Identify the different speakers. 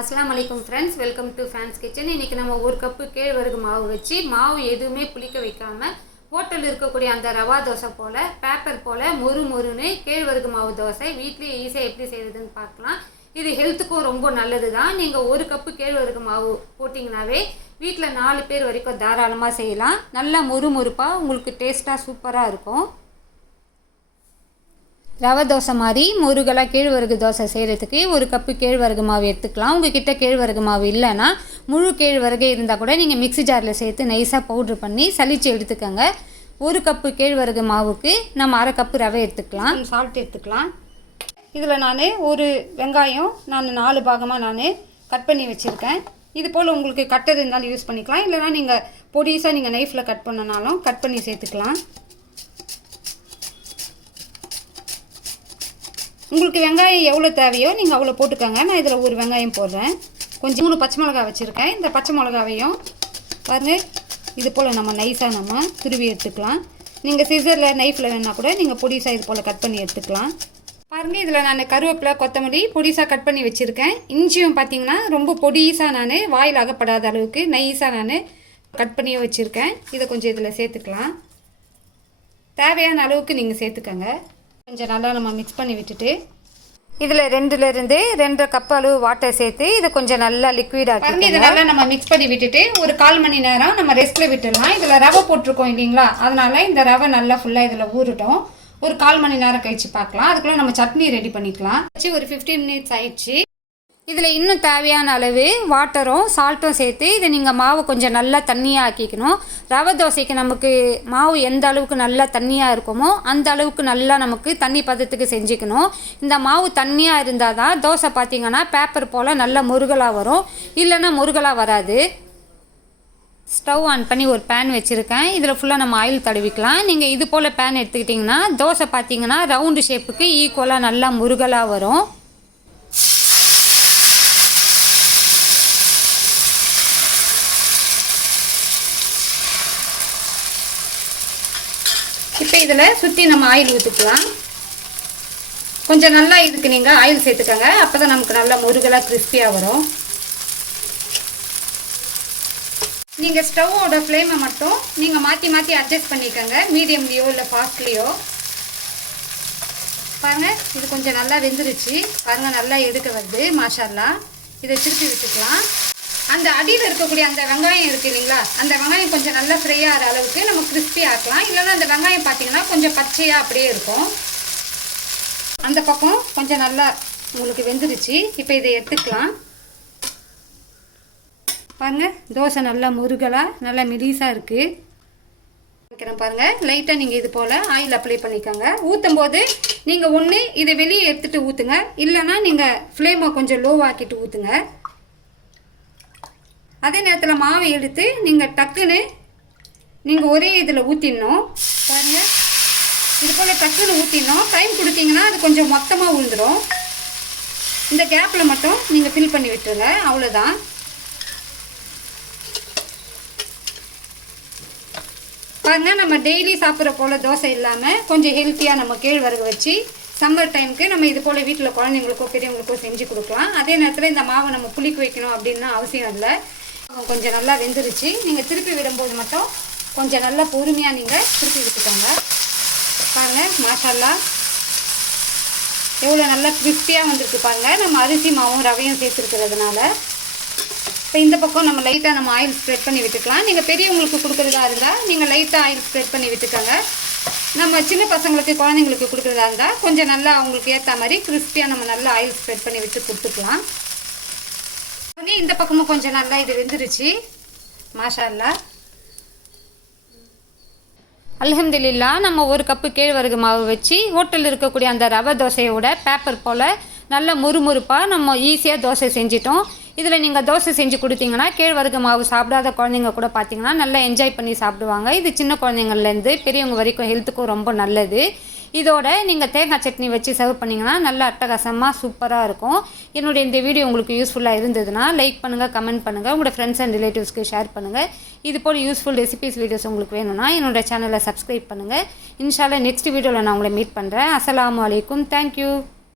Speaker 1: அஸ்லாம் வலைக்கம் friends welcome to fans kitchen இன்றைக்கி நம்ம ஒரு கப்பு கேழ்வரகு மாவு வச்சு மாவு எதுவுமே புளிக்க வைக்காமல் ஹோட்டலில் இருக்கக்கூடிய அந்த ரவா தோசை போல் பேப்பர் போல் மொறு மொறுன்னு கேழ்வரகு மாவு தோசை வீட்லேயே ஈஸியாக எப்படி செய்கிறதுன்னு பார்க்கலாம். இது ஹெல்த்துக்கும் ரொம்ப நல்லது தான் நீங்கள் ஒரு கப்பு கேழ்வரகு மாவு போட்டிங்கனாவே வீட்டில் நாலு பேர் வரைக்கும் தாராளமாக செய்யலாம். நல்லா மொறு மொறுப்பாக உங்களுக்கு டேஸ்ட்டாக சூப்பராக இருக்கும். ரவை தோசை மாதிரி முருகலாக கேழ்வரகு தோசை செய்கிறதுக்கு ஒரு கப்பு கேழ்வரகு மாவு எடுத்துக்கலாம். உங்ககிட்ட கேழ்வரகு மாவு இல்லைன்னா முழு கேழ்வரகே இருந்தால் கூட நீங்கள் மிக்ஸி ஜாரில் சேர்த்து நைஸாக பவுட்ரு பண்ணி சளிச்சு எடுத்துக்கோங்க. ஒரு கப்பு கேழ்வரகு மாவுக்கு நம்ம அரை கப்பு ரவை எடுத்துக்கலாம். சால்ட் எடுத்துக்கலாம். இதில் நான் ஒரு வெங்காயம் நான் நாலு பாகமாக நான் கட் பண்ணி வச்சுருக்கேன். இது போல் உங்களுக்கு கட்டர் இருந்தாலும் யூஸ் பண்ணிக்கலாம். இல்லைனா நீங்கள் பொடிசாக நீங்கள் நைஃப்பில் கட் பண்ணனாலும் கட் பண்ணி சேர்த்துக்கலாம். உங்களுக்கு வெங்காயம் எவ்வளோ தேவையோ நீங்கள் அவ்வளோ போட்டுக்கோங்க. நான் இதில் ஒரு வெங்காயம் போடுறேன். கொஞ்சம் மூணு பச்சை மிளகா வச்சுருக்கேன். இந்த பச்சை மிளகாவையும் பாருங்கள் இது போல் நம்ம நைஸாக நம்ம துருவி எடுத்துக்கலாம். நீங்கள் சிசரில் நைஃப்பில் வேணால் கூட நீங்கள் பொடிசாக இது போல் கட் பண்ணி எடுத்துக்கலாம். பாருங்கள் இதில் நான் கருவேப்பிலை கொத்தமல்லி பொடிசாக கட் பண்ணி வச்சுருக்கேன். இஞ்சியும் பார்த்தீங்கன்னா ரொம்ப பொடிசாக நான் வாயில் அகப்படாத அளவுக்கு நைஸாக நான் கட் பண்ணியும் வச்சுருக்கேன். இதை கொஞ்சம் இதில் சேர்த்துக்கலாம். தேவையான அளவுக்கு நீங்கள் சேர்த்துக்கோங்க. கொஞ்சம் நல்லா நம்ம மிக்ஸ் பண்ணி விட்டுட்டு இதில் ரெண்டுலேருந்து ரெண்டரை கப் அளவு வாட்டர் சேர்த்து இதை கொஞ்சம் நல்லா லிக்விட் ஆக்கி இதை நல்லா நம்ம மிக்ஸ் பண்ணி விட்டுட்டு ஒரு கால் மணி நேரம் நம்ம ரெஸ்ட்டில் விட்டுடலாம். இதில் ரவை போட்டிருக்கோம் இல்லைங்களா? அதனால இந்த ரவை நல்லா ஃபுல்லாக இதில் ஊறட்டும். ஒரு கால் மணி நேரம் கழிச்சு பார்க்கலாம். அதுக்குள்ளே நம்ம சட்னி ரெடி பண்ணிக்கலாம். வச்சு ஒரு ஃபிஃப்டீன் மினிட்ஸ் ஆயிடுச்சு. இதில் இன்னும் தேவையான அளவு வாட்டரும் சால்ட்டும் சேர்த்து இதை நீங்கள் மாவு கொஞ்சம் நல்லா தண்ணியாக ஆக்கிக்கணும். ரவை தோசைக்கு நமக்கு மாவு எந்த அளவுக்கு நல்லா தண்ணியாக இருக்குமோ அந்த அளவுக்கு நல்லா நமக்கு தண்ணி பதத்துக்கு செஞ்சுக்கணும். இந்த மாவு தண்ணியாக இருந்தால் தான் தோசை பார்த்தீங்கன்னா பேப்பர் போல் நல்லா முருகலாக வரும். இல்லைன்னா முருகலாக வராது. ஸ்டவ் ஆன் பண்ணி ஒரு பேன் வச்சுருக்கேன். இதில் ஃபுல்லாக நம்ம ஆயில் தடவிக்கலாம். நீங்கள் இது போல் பேன் எடுத்துக்கிட்டிங்கன்னா தோசை பார்த்திங்கன்னா ரவுண்டு ஷேப்புக்கு ஈக்குவலாக நல்லா முருகலாக வரும். இப்போ இதில் சுற்றி நம்ம ஆயில் ஊற்றிக்கலாம். கொஞ்சம் நல்லா இதுக்கு நீங்கள் ஆயில் சேர்த்துக்கோங்க. அப்போ தான் நமக்கு நல்லா முருகலாக கிறிஸ்பியாக வரும். நீங்கள் ஸ்டவ்வோட ஃப்ளேமை மட்டும் நீங்கள் மாற்றி மாற்றி அட்ஜஸ்ட் பண்ணிக்கோங்க. மீடியம்லேயோ இல்லை ஃபாஸ்ட்லேயோ பாருங்கள் இது கொஞ்சம் நல்லா வெந்துருச்சு. பாருங்கள் நல்லா எடுக்க வருது. மாஷால்லாம் இதை திருப்பி விட்டுக்கலாம். அந்த அடியில் இருக்கக்கூடிய அந்த வெங்காயம் இருக்குது இல்லைங்களா? அந்த வெங்காயம் கொஞ்சம் நல்லா ஃப்ரை ஆகிற அளவுக்கு நம்ம கிறிஸ்பி ஆக்கலாம் இல்லைன்னா அந்த வெங்காயம் பார்த்தீங்கன்னா கொஞ்சம் பச்சையாக அப்படியே இருக்கும். அந்த பக்கம் கொஞ்சம் நல்லா உங்களுக்கு வெந்துருச்சு இப்போ இதை எடுத்துக்கலாம். பாருங்க தோசை நல்லா முருகலாக நல்லா மெலிசாக இருக்குது வைக்கிறேன் பாருங்கள் லைட்டாக நீங்கள் இது போல் ஆயில் அப்ளை பண்ணிக்கோங்க. ஊற்றும் போது நீங்கள் ஒன்று இதை வெளியே எடுத்துகிட்டு ஊற்றுங்க இல்லைன்னா நீங்கள் ஃப்ளேமை கொஞ்சம் லோவாக்கிட்டு ஊற்றுங்க அதே நேரத்தில் மாவை எடுத்து நீங்கள் டக்குன்னு நீங்கள் ஒரே இதில் ஊற்றிடணும் பாருங்கள் இது போல் டக்குன்னு ஊற்றிடணும் டைம் கொடுத்தீங்கன்னா அது கொஞ்சம் மொத்தமாக விழுந்துடும் இந்த கேப்பில் மட்டும் நீங்கள் ஃபில் பண்ணி விட்டுருங்க. அவ்வளோதான் பாருங்கள் நம்ம டெய்லி சாப்பிட்ற போல் தோசை இல்லாமல் கொஞ்சம் ஹெல்த்தியாக நம்ம கேழ்வரகு வச்சு சம்மர் டைமுக்கு நம்ம இது போல் வீட்டில் குழந்தைங்களுக்கோ பெரியவங்களுக்கோ செஞ்சு கொடுக்கலாம். அதே நேரத்தில் இந்த மாவை நம்ம புளிக்க வைக்கணும் அப்படின்னு அவசியம் இல்லை. கொஞ்சம் நல்லா வெந்துருச்சு. நீங்கள் திருப்பி விடும்போது மட்டும் கொஞ்சம் நல்லா பொறுமையாக நீங்கள் திருப்பி விட்டுக்கோங்க. பாருங்கள் மாஷால்லா. எவ்வளோ நல்லா கிறிஸ்பியாக வந்திருக்கு பாருங்கள் நம்ம அரிசி மாவும் ரவையும் சேர்த்துருக்கிறதுனால. இப்போ இந்த பக்கம் நம்ம லைட்டாக நம்ம ஆயில் ஸ்ப்ரெட் பண்ணி விட்டுக்கலாம். நீங்கள் பெரியவங்களுக்கு கொடுக்குறதா இருந்தால் நீங்கள் லைட்டாக ஆயில் ஸ்ப்ரெட் பண்ணி விட்டுக்கோங்க. நம்ம சின்ன பசங்களுக்கு குழந்தைங்களுக்கு கொடுக்குறதா இருந்தால் கொஞ்சம் நல்லா அவங்களுக்கு ஏற்ற மாதிரி கிறிஸ்பியாக நம்ம நல்லா ஆயில் ஸ்ப்ரெட் பண்ணி விட்டு கொடுத்துக்கலாம். இந்த பக்கமும் கொஞ்சம் நல்லா இது வெந்துருச்சு. மாஷால்லா அலமதுல்லா நம்ம ஒரு கப்பு கேழ்வரகு மாவு வச்சு ஹோட்டலில் இருக்கக்கூடிய அந்த ரவை தோசையோட பேப்பர் போல் நல்ல முறுமுறுப்பாக நம்ம ஈஸியாக தோசை செஞ்சிட்டோம். இதில் நீங்கள் தோசை செஞ்சு கொடுத்தீங்கன்னா கேழ்வரகு மாவு சாப்பிடாத குழந்தைங்க கூட பார்த்தீங்கன்னா நல்லா என்ஜாய் பண்ணி சாப்பிடுவாங்க. இது சின்ன குழந்தைங்கள்லேருந்து பெரியவங்க வரைக்கும் ஹெல்த்துக்கும் ரொம்ப நல்லது. இதோட நீங்கள் தேங்காய் சட்னி வச்சு சர்வ் பண்ணிங்கன்னா நல்லா அட்டகாசமாக சூப்பராக இருக்கும். என்னுடைய இந்த வீடியோ உங்களுக்கு யூஸ்ஃபுல்லாக இருந்ததுன்னா லைக் பண்ணுங்கள் கமெண்ட் பண்ணுங்கள் உங்களோட ஃப்ரெண்ட்ஸ் அண்ட் ரிலேட்டிவ்ஸ்க்கு ஷேர் பண்ணுங்கள் இது போல் யூஸ்ஃபுல் ரெசிபிஸ் வீடியோஸ் உங்களுக்கு வேணும்னா என்னோட சேனலை சப்ஸ்கிரைப் பண்ணுங்கள் இன்ஷால்லா நெக்ஸ்ட் வீடியோவில் நான் உங்களை மீட் பண்ணுறேன் அஸ்லாம் அலைக்கும் தேங்க்யூ